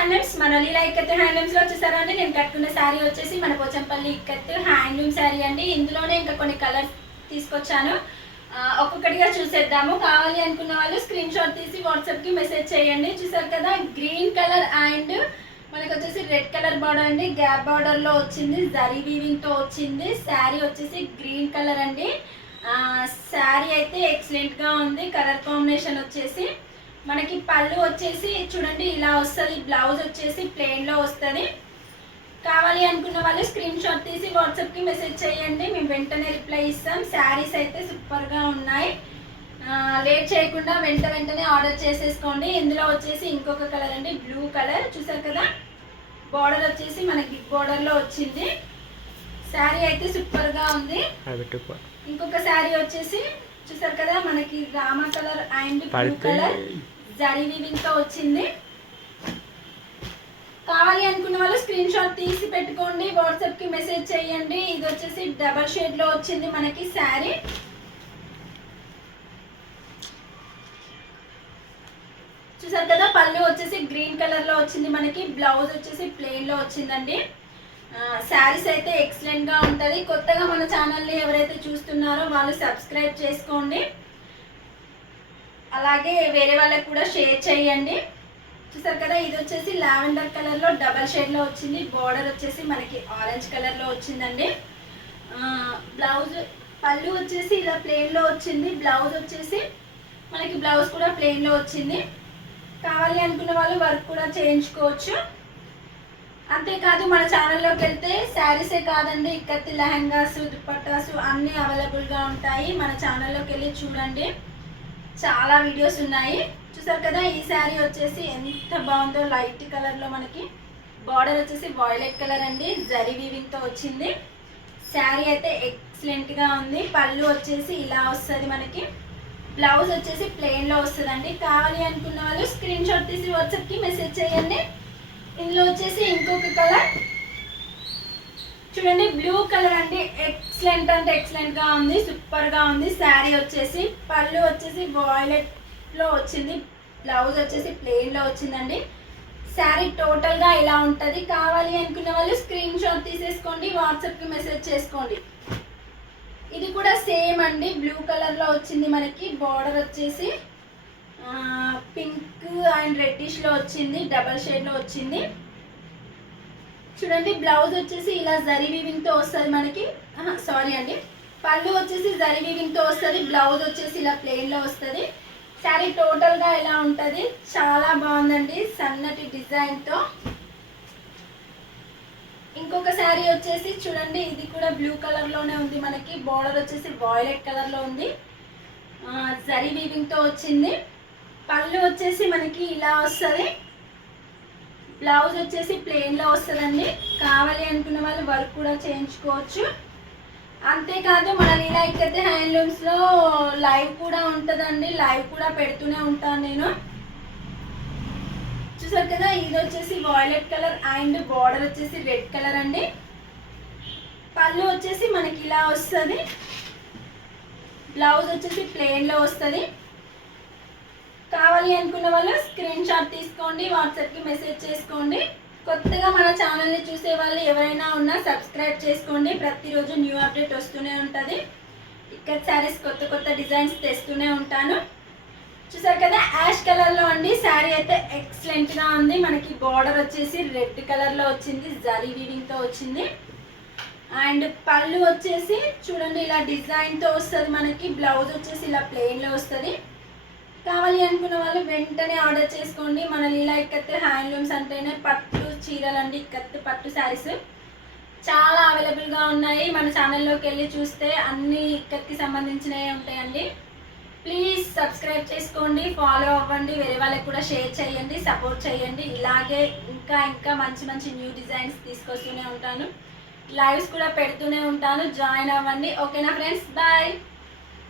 Handlooms. మన లీలా ikat handlooms లో చూసారా అండి, నేను కట్టుకున్న శారీ వచ్చేసి మన పోచంపల్లి ఇక్కత్ హ్యాండ్లూమ్ శారీ అండి. ఇందులోనే ఇంకా కొన్ని కలర్స్ తీసుకొచ్చాను. ఒక్కొక్కటిగా చూసేద్దాము. కావాలి అనుకున్న వాళ్ళు స్క్రీన్ షాట్ తీసి వాట్సాప్ కి మెసేజ్ చేయండి. చూసారు కదా, గ్రీన్ కలర్ అండ్ మనకు వచ్చేసి రెడ్ కలర్ బార్డర్ అండి. గ్యాప్ బార్డర్ లో వచ్చింది, జరీ వీవింగ్ తో వచ్చింది. శారీ వచ్చేసి గ్రీన్ కలర్ అండి. శారీ అయితే ఎక్సలెంట్ గా ఉంది. కలర్ కాంబినేషన్ వచ్చేసి మనకి పళ్ళు వచ్చేసి చూడండి ఇలా వస్తుంది. బ్లౌజ్ వచ్చేసి ప్లెయిన్ లో వస్తుంది. కావాలి అనుకున్న వాళ్ళు స్క్రీన్ షాట్ తీసి వాట్సాప్ కి మెసేజ్ చేయండి, మేము వెంటనే రిప్లై ఇస్తాం. శారీస్ అయితే సూపర్ గా ఉన్నాయి. లేట్ చేయకుండా వెంటనే ఆర్డర్ చేసేసుకోండి. ఇందులో వచ్చేసి ఇంకొక కలర్ అండి, బ్లూ కలర్. చూసారు కదా, బార్డర్ వచ్చేసి మనకి బార్డర్ లో వచ్చింది. శారీ అయితే సూపర్ గా ఉంది. ఇంకొక శారీ వచ్చేసి చూసారు కదా, మనకి Rama colour and blue colour zari weaving తో వచ్చింది. కావాలి అనుకున్న వాళ్ళు స్క్రీన్ షాట్ తీసి పెట్టుకోండి, వాట్సాప్ కి మెసేజ్ చేయండి. ఇది వచ్చేసి డబల్ షేడ్ లో వచ్చింది మనకి శారీ. చూసారు కదా, పళ్ళు వచ్చేసి గ్రీన్ కలర్ లో వచ్చింది మనకి. బ్లౌజ్ వచ్చేసి ప్లెయిన్ లో వచ్చిందండి. శారీస్ అయితే ఎక్సలెంట్ గా ఉంటది. కొత్తగా మన ఛానల్ని ఎవరైతే చూస్తున్నారో వాళ్ళు సబ్స్క్రైబ్ చేసుకోండి, అలాగే వేరే వాళ్ళకి కూడా షేర్ చేయండి. చూసారు కదా, ఇది వచ్చేసి లావెండర్ కలర్ లో డబల్ షేడ్ లో వచ్చింది. బార్డర్ వచ్చేసి మనకి ఆరెంజ్ కలర్ లో వచ్చిందండి. బ్లౌజ్ పళ్ళు వచ్చేసి ఇలా ప్లెయిన్ లో వచ్చింది. బ్లౌజ్ వచ్చేసి మనకి బ్లౌజ్ కూడా ప్లెయిన్ లో వచ్చింది. కావాలి అనుకున్న వాళ్ళు వర్క్ కూడా చేయించుకోవచ్చు. అంతేకాదు మన ఛానల్లోకి వెళ్తే శారీసే కాదండి, ఇక్కత్ లెహంగాస్, దుపట్టాసు అన్నీ అవైలబుల్గా ఉంటాయి. మన ఛానల్లోకి వెళ్ళి చూడండి, చాలా వీడియోస్ ఉన్నాయి. చూసారు కదా, ఈ శారీ వచ్చేసి ఎంత బాగుందో. లైట్ కలర్లో మనకి బార్డర్ వచ్చేసి వాయిలెట్ కలర్ అండి, జరీ వీవింగ్తో వచ్చింది. శారీ అయితే ఎక్సలెంట్గా ఉంది. పళ్ళు వచ్చేసి ఇలా వస్తుంది మనకి. బ్లౌజ్ వచ్చేసి ప్లెయిన్లో వస్తుందండి. కావాలి అనుకున్న వాళ్ళు స్క్రీన్ షాట్ తీసి వాట్సాప్కి మెసేజ్ చేయండి. ఇందులో వచ్చేసి ఇంకొక కలర్ చూడండి, బ్లూ కలర్ అండి. ఎక్సలెంట్ అంటే ఎక్సలెంట్ గా ఉంది, సూపర్ గా ఉంది. శారీ వచ్చేసి పళ్ళు వచ్చేసి వాయిలెట్ లో వచ్చింది. బ్లౌజ్ వచ్చేసి ప్లెయిన్ లో వచ్చిందండి. శారీ టోటల్ గా ఇలా ఉంటది. కావాలి అనుకున్న వాళ్ళు స్క్రీన్ షాట్ తీసేసుకోండి, వాట్సాప్ కి మెసేజ్ చేసుకోండి. ఇది కూడా సేమ్ అండి, బ్లూ కలర్ లో వచ్చింది మనకి. బార్డర్ వచ్చేసి పింక్ అండ్ రెడ్డిష్ లో వచ్చింది, డబల్ షేడ్ లో వచ్చింది. చూడండి, బ్లౌజ్ వచ్చేసి ఇలా జరీ వీవింగ్ తో వస్తుంది మనకి. సారీ అండి, పళ్ళు వచ్చేసి జరీ వీవింగ్ తో వస్తుంది. బ్లౌజ్ వచ్చేసి ఇలా ప్లెయిన్ లో వస్తుంది. శారీ టోటల్ గా ఇలా ఉంటది. చాలా బాగుందండి, సన్నటి డిజైన్ తో. ఇంకొక శారీ వచ్చేసి చూడండి, ఇది కూడా బ్లూ కలర్ లోనే ఉంది మనకి. బార్డర్ వచ్చేసి వాయిలెట్ కలర్ లో ఉంది, జరీ వీవింగ్ తో వచ్చింది. పళ్ళు వచ్చేసి మనకి ఇలా వస్తుంది. బ్లౌజ్ వచ్చేసి ప్లెయిన్ లో వస్తుందండి. కావాలి అనుకున్న వాళ్ళు వర్క్ కూడా చేయించుకోవచ్చు. అంతేకాదు మన లీలా ఇక్కత్ హ్యాండ్లూమ్స్ లో లైవ్ కూడా ఉంటుందండి, లైవ్ కూడా పెడుతూనే ఉంటాను నేను. చూసారు కదా, ఇది వచ్చేసి వాయిలెట్ కలర్ అండ్ బార్డర్ వచ్చేసి రెడ్ కలర్ అండి. పళ్ళు వచ్చేసి మనకి ఇలా వస్తుంది. బ్లౌజ్ వచ్చేసి ప్లెయిన్ లో వస్తుంది. కావాలి అనుకున్న వాళ్ళు స్క్రీన్ షాట్ తీసుకోండి, వాట్సాప్కి మెసేజ్ చేసుకోండి. కొత్తగా మన ఛానల్ని చూసే వాళ్ళు ఎవరైనా ఉన్నా సబ్స్క్రైబ్ చేసుకోండి. ప్రతిరోజు న్యూ అప్డేట్ వస్తూనే ఉంటుంది. ఇక్కత్ శారీస్ కొత్త కొత్త డిజైన్స్ తెస్తూనే ఉంటాను. చూసారు కదా, యాష్ కలర్లో అండి. శారీ అయితే ఎక్సలెంట్గా ఉంది. మనకి బార్డర్ వచ్చేసి రెడ్ కలర్లో వచ్చింది, జరీ వీవింగ్తో వచ్చింది. అండ్ పళ్ళు వచ్చేసి చూడండి ఇలా డిజైన్తో వస్తుంది మనకి. బ్లౌజ్ వచ్చేసి ఇలా ప్లెయిన్లో వస్తుంది. కావాలి అనుకున్న వాళ్ళు వెంటనే ఆర్డర్ చేసుకోండి. మన లీలా ఇక్కత్ హ్యాండ్లూమ్స్ అంటేనే పట్టు చీరలు అండి. ఇక్కత్ పట్టు శారీస్ చాలా అవైలబుల్గా ఉన్నాయి. మన ఛానల్లోకి వెళ్ళి చూస్తే అన్ని ఇక్కత్కి సంబంధించినవి ఉంటాయండి. ప్లీజ్ సబ్స్క్రైబ్ చేసుకోండి, ఫాలో అవ్వండి, వేరే వాళ్ళకి కూడా షేర్ చేయండి, సపోర్ట్ చేయండి. ఇలాగే ఇంకా మంచి మంచి న్యూ డిజైన్స్ తీసుకొస్తూనే ఉంటాను. లైవ్స్ కూడా పెడుతూనే ఉంటాను, జాయిన్ అవ్వండి. ఓకేనా ఫ్రెండ్స్, బాయ్.